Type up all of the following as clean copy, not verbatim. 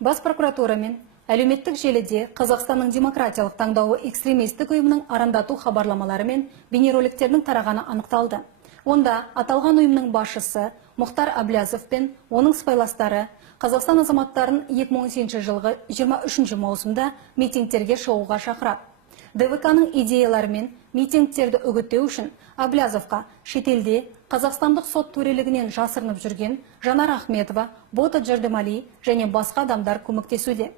Бас прокуратура мен әлеуметтік желіде Қазақстанның демократиялық таңдауы экстремистік ұйымының арандату хабарламалары мен бейнероликтердің тарағаны анықталды. Онда аталған ұйымның басшысы Мұхтар Әблязов пен оның сыбайластары Қазақстан азаматтарын 2018 жылғы 23 маусымда митингтерге шығуға шақырады. ДВК-ның идеялары мен митингтерді үгіттеу үшін Әблязовқа шетелде Қазақстандық сот төрелігінен жасырынып жүрген Жанар Ахметова, Бота Жардымали және басқа адамдар көмектесуде.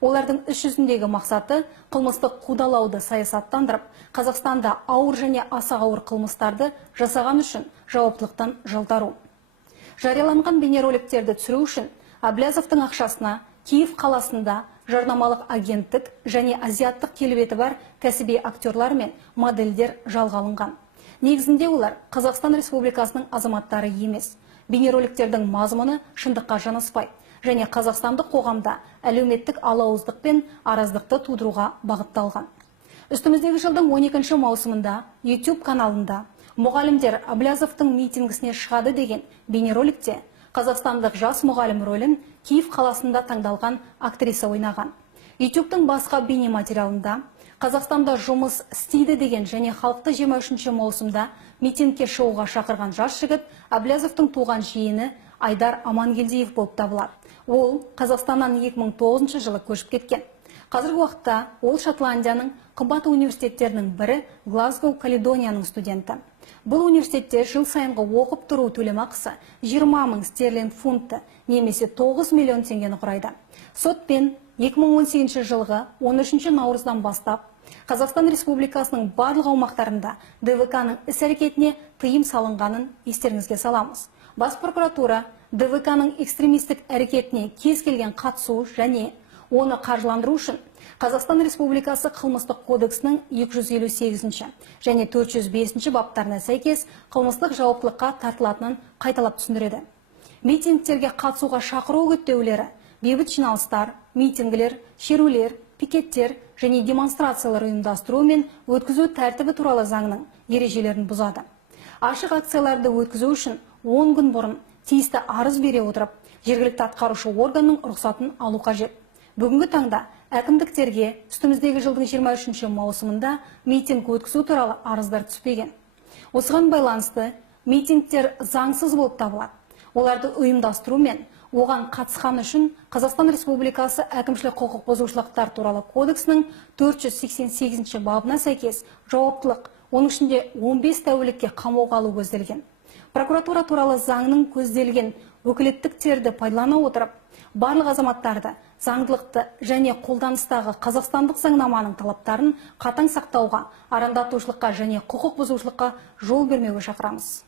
Олардың іс жүзіндегі мақсаты қылмыстық қудалауды саясаттандырып, Қазақстанда ауыр және аса ауыр қылмыстарды жасаған үшін жауаптылықтан жалтару. Жарияланған бейнероликтерді түсіру үшін Әблязовтың ақшасына Киев қаласында жарнамалық агенттік және азиаттық келбеті бар кәсіби актерлар мен модельдер жалға алынған. Негізінде олар Қазақстан Республикасының азаматтары емес. Бейнероликтердің мазмұны шындыққа жанаспайды және қазақстандық қоғамда әлеуметтік алауыздық пен араздықты тудыруға бағытталған. Үстіміздегі жылдың 12 маусымында YouTube каналында мұғалімдер Әблязовтың митингісіне шығады деген бейнероликте қазақстандық жас мұғалім рөлін Киев қаласында таңдалған актриса ойнаған. YouTube'тың басқа бейнематериалында Қазақстанда жұмыс істейді деген және халықты 23 маусымда митингке шығуға шақырған жас жігіт Әблязовтың туған жиені Айдар Амангелдиев болып табылады. Ол Қазақстаннан 2009 жылы көшіп кеткен. Қазіргі уақытта ол Шотландияның қымбат университеттерінің бірі Глазгоу, Каледонияның студенті. Бұл университетте жыл сайынғы оқып тұру төлемақысы 20 мың стерлинг фунтты, немесе 9 миллион теңгені құрайды. Сотпен 2018 жылғы 13 наурыздан бастап Қазақстан Республикасының барлық аумақтарында ДВК-ның іс-әрекетіне тыйым салынғанын естеріңізге саламыз. Бас прокуратура ДВК-ның экстремистік әрекетіне кез келген қатысу және оны қаржыландыру үшін Қазақстан Республикасы қылмыстық кодексінің 258 және 405 баптарына сәйкес қылмыстық жауаптылыққа тартылатынын қайталап түсіндіреді. Митингтерге қатысуға шақыру үгіттеулері, бейбіт жиналыстар, митингілер, шерулер, пикеттер және демонстрациялар ұйымдастыру мен өткізу тәртібі туралы заңның ережелерін бұзады. Ашық акцияларды өткізу үшін 10 күн бұрын тиісті арыз бере отырып, жергілікті атқарушы органның рұқсатын алу қажет. Бүгінгі таңда әкімдіктерге үстіміздегі жылдың 23 маусымында митинг өткізу туралы арыздар түспеген. Осыған байланысты митингтер заңсыз болып табылады. Оларды ұйымдастыру мен оған қатысқан үшін Қазақстан Республикасы әкімшілік құқық бұзушылықтар туралы кодексінің 488 бабына сәйкес жауаптылық, оның ішінде 15 тәулікке қамауға алу көзделген. Прокуратура туралы заңның көзделген өкілеттіктерді пайдалана отырып, барлық азаматтарды заңдылықты және қолданыстағы қазақстандық заңнаманың талаптарын қатаң сақтауға, арандатушылыққа және құқық бұзушылыққа жол бермеуге шақырамыз.